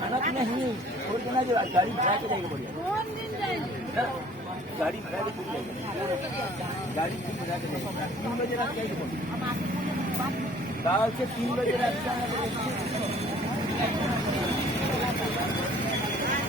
खाना पीना ही छोड़ देना जो गाड़ी भरा के जाएगा बढ़िया गाड़ी भरा के जाएगा गाड़ी भरा के जाएगा 3 बजे रात जाएगी दाल से 3 बजे रात जाना